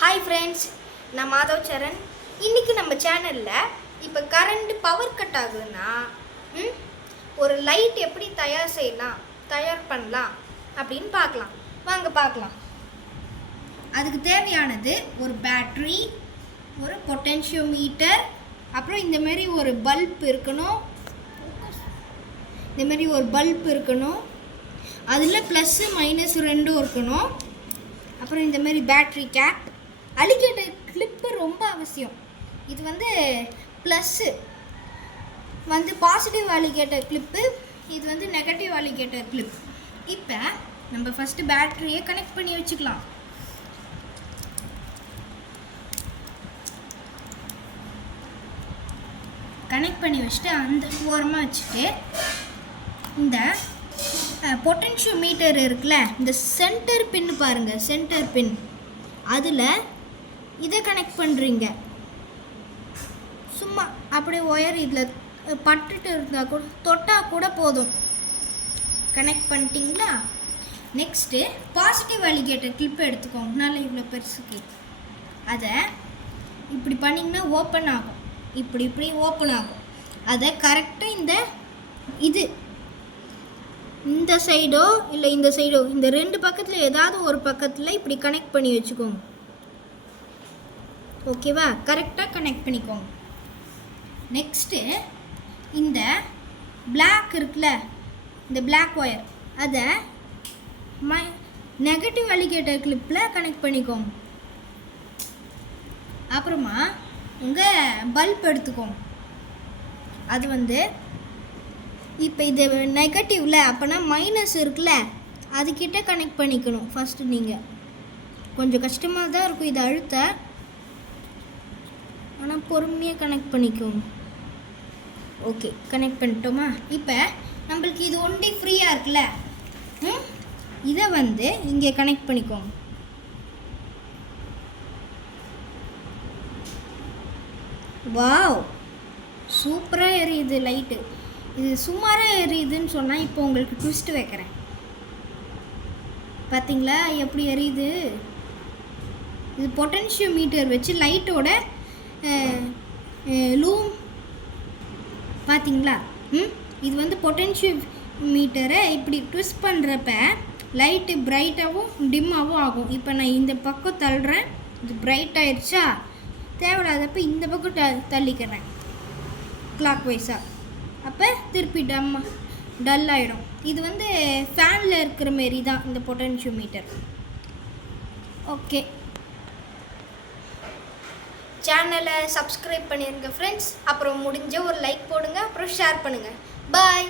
Hi friends, நான் மாதவ் சரண். இன்றைக்கி நம்ம சேனலில் இப்போ கரண்ட் பவர் கட் ஆகுதுன்னா ஒரு லைட் எப்படி தயார் பண்ணலாம் அப்படின்னு பார்க்கலாம். வாங்க பார்க்கலாம். அதுக்கு தேவையானது ஒரு பேட்ரி, ஒரு பொட்டென்ஷியோமீட்டர், அப்புறம் இந்தமாரி ஒரு பல்ப் இருக்கணும். அதில் ப்ளஸ்ஸு மைனஸ் ரெண்டும் இருக்கணும். அப்புறம் இந்தமாரி பேட்ரி கேப், அலிகேட்டர் கிளிப்பு ரொம்ப அவசியம். இது ப்ளஸ்ஸு பாசிட்டிவ் அலிகேட்டர் கிளிப்பு, இது நெகட்டிவ் அலிகேட்டர் கிளிப். இப்போ நம்ம ஃபஸ்ட்டு பேட்டரியை கனெக்ட் பண்ணி வச்சுக்கலாம். கனெக்ட் பண்ணி வச்சுட்டு அந்த ஓரமாக வச்சுட்டு இந்த பொட்டென்ஷியோமீட்டர் இருக்குல்ல, இந்த சென்டர் பின்னு பாருங்கள், சென்டர் பின் அதில் இதை கனெக்ட் பண்ணுறீங்க. சும்மா அப்படியே ஒயர் இதில் பட்டுட்டு இருந்தால் கூட, தொட்டால் கூட போதும். கனெக்ட் பண்ணிட்டீங்களா? நெக்ஸ்ட்டு பாசிட்டிவ் அலிகேட்டர் கிளிப் எடுத்துக்கோங்க. நல்லா இவ்வளோ பெருசுக்கு அதை இப்படி பண்ணிங்கன்னா ஓப்பன் ஆகும். இப்படி ஓப்பன் ஆகும். அதை கரெக்டாக இந்த சைடோ இல்லை இந்த சைடோ, இந்த ரெண்டு பக்கத்தில் ஏதாவது ஒரு பக்கத்தில் இப்படி கனெக்ட் பண்ணி வச்சுக்கோங்க. ஓகேவா? கரெக்டாக கனெக்ட் பண்ணிக்கோங்க. நெக்ஸ்ட்டு இந்த பிளாக் இருக்குல்ல, இந்த பிளாக் ஒயர், அதை நெகட்டிவ் அலிகேட்டர் கிளிப்பில் கனெக்ட் பண்ணிக்கோங்க. அப்புறமா உங்கள் பல்ப் எடுத்துக்கோங்க. அது இப்போ இது நெகட்டிவில், அப்போனா மைனஸ் இருக்குல்ல, அதுக்கிட்ட கனெக்ட் பண்ணிக்கணும். ஃபஸ்ட்டு நீங்கள் கொஞ்சம் கஷ்டமாக தான் இருக்கும் இதை அழுத்த, ஆனால் பொறுமையாக கனெக்ட் பண்ணிக்கோங்க. ஓகே, கனெக்ட் பண்ணிட்டோமா? இப்போ நம்மளுக்கு இது ஒன்லி ஃப்ரீயாக இருக்குல்ல, இதை இங்கே கனெக்ட் பண்ணிக்கோங்க. வாவ், சூப்பராக எரியுது லைட்டு. இது சுமாராக எரியுதுன்னு சொன்னால் இப்போ உங்களுக்கு ட்விஸ்ட் வைக்கிறேன். பார்த்தீங்களா எப்படி எரியுது? இது பொட்டென்ஷியோமீட்டர் வச்சு லைட்டோட லூம், பார்த்தீங்களா? இது பொட்டென்ஷியோமீட்டரை இப்படி ட்விஸ்ட் பண்ணுறப்ப லைட்டு பிரைட்டாகவும் டிம்மாகவும் ஆகும். இப்போ நான் இந்த பக்கம் தள்ளுறேன், இது பிரைட் ஆயிடுச்சா? தேவையில்லாதப்போ இந்த பக்கம் தள்ளிக்கிறேன் கிளாக் வைஸாக. அப்போ திருப்பி டல் ஆகிடும். இது ஃபேனில் இருக்கிற மாரி தான் இந்த பொட்டென்ஷியோமீட்டர். ஓகே, சேனலை சப்ஸ்கிரைப் பண்ணிடுங்க ஃப்ரெண்ட்ஸ். அப்புறம் முடிஞ்ச ஒரு லைக் போடுங்க, அப்புறம் ஷேர் பண்ணுங்கள். பாய்.